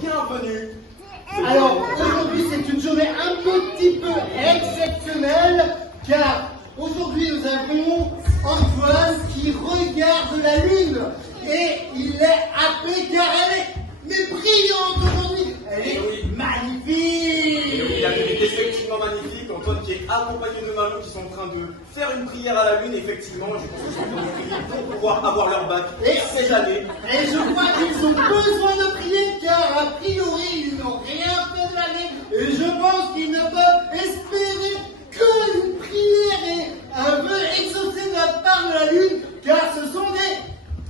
bienvenue. Alors, aujourd'hui, c'est une journée un petit peu exceptionnelle, car aujourd'hui, nous avons Antoine qui regarde la Lune. Et il est happé car elle est brillante aujourd'hui. Elle est magnifique. Et oui, la Lune est effectivement magnifique. Antoine qui est accompagné de Malou qui sont en train de faire une prière à la Lune. Effectivement, je pense qu'ils sont en train de prier pour pouvoir avoir leur bac. Et c'est jamais. Et je crois qu'ils ont besoin de prier car a priori, ils n'ont rien fait de l'année. Et je pense qu'ils ne peuvent espérer qu'une prière et un vœu exaucé de la part de la Lune, car ce sont des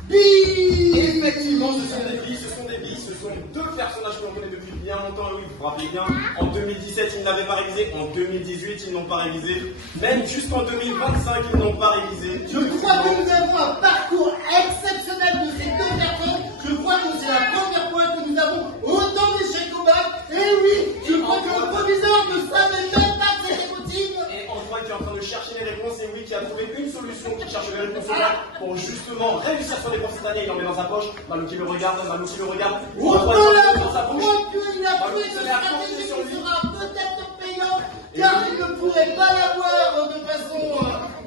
billes. Effectivement, ce sont des billes, ce sont deux personnages que l'on connaît depuis bien longtemps. Oui, vous vous rappelez bien, en 2017, ils n'avaient pas révisé, en 2018, ils n'ont pas révisé, même jusqu'en 2025, ils n'ont pas révisé. Je crois que nous avons un parcours exceptionnel de ces deux personnes. Je crois que c'est la première fois que nous avons autant d'échecs au bac. Et oui, je crois que le proviseur ne savait même pas que c'était possible. Et Antoine qui est en train de chercher les réponses, et oui, qui a trouvé une solution, qui cherche les réponses au bac pour justement réussir sur les profs cette année. Il en met dans sa poche. Malou qui le regarde, Malou qui le regarde. Voilà, je dans sa bouche. crois qu'il a trouvé une stratégie qui sera peut-être payante, car il ne pourrait pas l'avoir de façon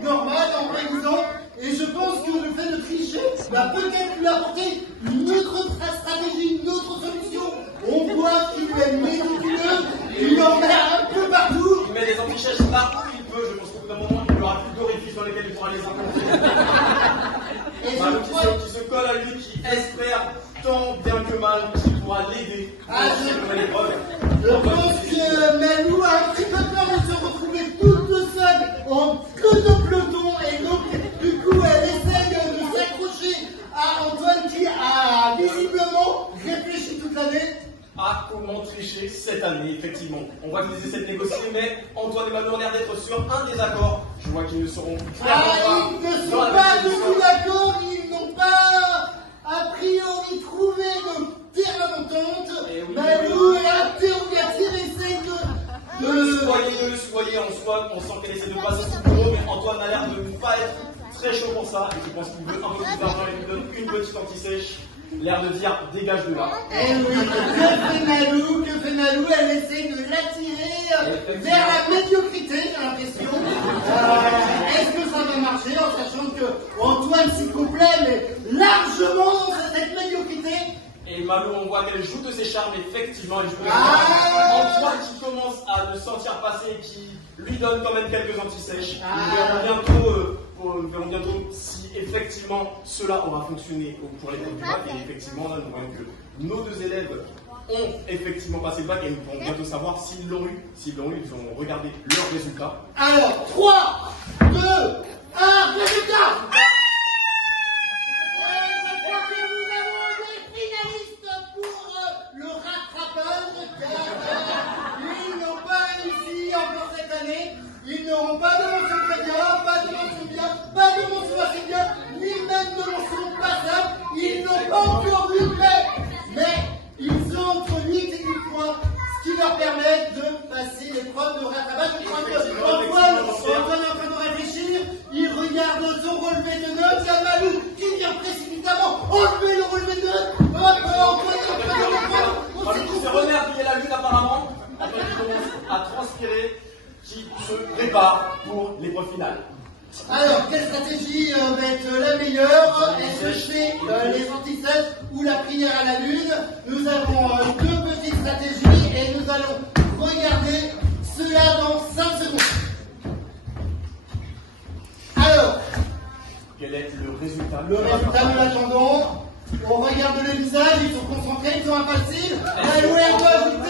normale en révisant. Et je pense que le fait de tricher va peut-être lui apporter une autre stratégie, une autre solution. On voit qu'il est méticuleux, il en met un peu partout. Il met des antichèches partout où il peut. Je pense qu'au bout d'un moment, il n'y aura plus d'orifices dans lesquels il pourra les implanter. Malou qui se colle à lui, qui espère tant bien que mal qu'il pourra l'aider pour l'épreuve. Je pense que Malou a un petit peu peur de se retrouver toute seule en queue de peloton, et donc du coup elle essaye de s'accrocher à Antoine qui a visiblement réfléchi toute l'année. À comment tricher cette année, effectivement. On voit qu'ils essaient de négocier, mais Antoine et Malou ont l'air d'être sur un désaccord. Je vois qu'ils ne seront ils ne sont pas du tout d'accord, ils n'ont pas a priori trouvé de terrain d'entente. Malou est interrogative, essaye de le soyer en soi, on sent qu'elle essaie de passer sous le bureau, mais Antoine a l'air de ne pas être très chaud pour ça, et je pense qu'il veut un peu plus d'argent et lui donne une petite anti-sèche. L'air de dire dégage de là. Eh oui, que fait Malou? Elle essaie de l'attirer vers la médiocrité, j'ai l'impression. Est-ce que ça va marcher en sachant que Antoine s'y complaît, mais largement dans cette médiocrité? Et Malou, on voit qu'elle joue de ses charmes, effectivement, elle joue de ses charmes. Antoine qui commence à le sentir passer, qui lui donne quand même quelques anti-sèches. Nous verrons bientôt si effectivement cela aura fonctionné pour les cours du bac. Et effectivement, là, nous voyons que nos deux élèves ont effectivement passé le bac et nous pourrons bientôt savoir s'ils l'ont eu. S'ils l'ont eu, ils auront regardé leurs résultats. Alors, 3, 2, 1, résultat! Ils n'auront pas de mention très bien, pas de mention bien, pas de mention assez bien, ni même de mention passable. Ils n'ont pas encore eu prêt, mais ils ont entre 8 et 10 points, ce qui leur permet de passer l'épreuve de rattrapage. Je crois que Antoine est en train de réfléchir, il regarde son relevé de notes, il y a Malou qui vient précipitamment enlever le relevé de notes. Antoine est en train de reprendre. Malou qui s'est remercié la lune apparemment, Antoine qui commence à transpirer, qui se prépare pour l'épreuve finale. Alors, quelle stratégie va être la meilleure? Est-ce que je fais les anti-sèches ou la prière à la lune? Nous avons deux petites stratégies et nous allons regarder cela dans 5 secondes. Alors, quel est le résultat? Le résultat, nous l'attendons. On regarde le visage, ils sont concentrés, ils sont impassibles. Malou et Antoine,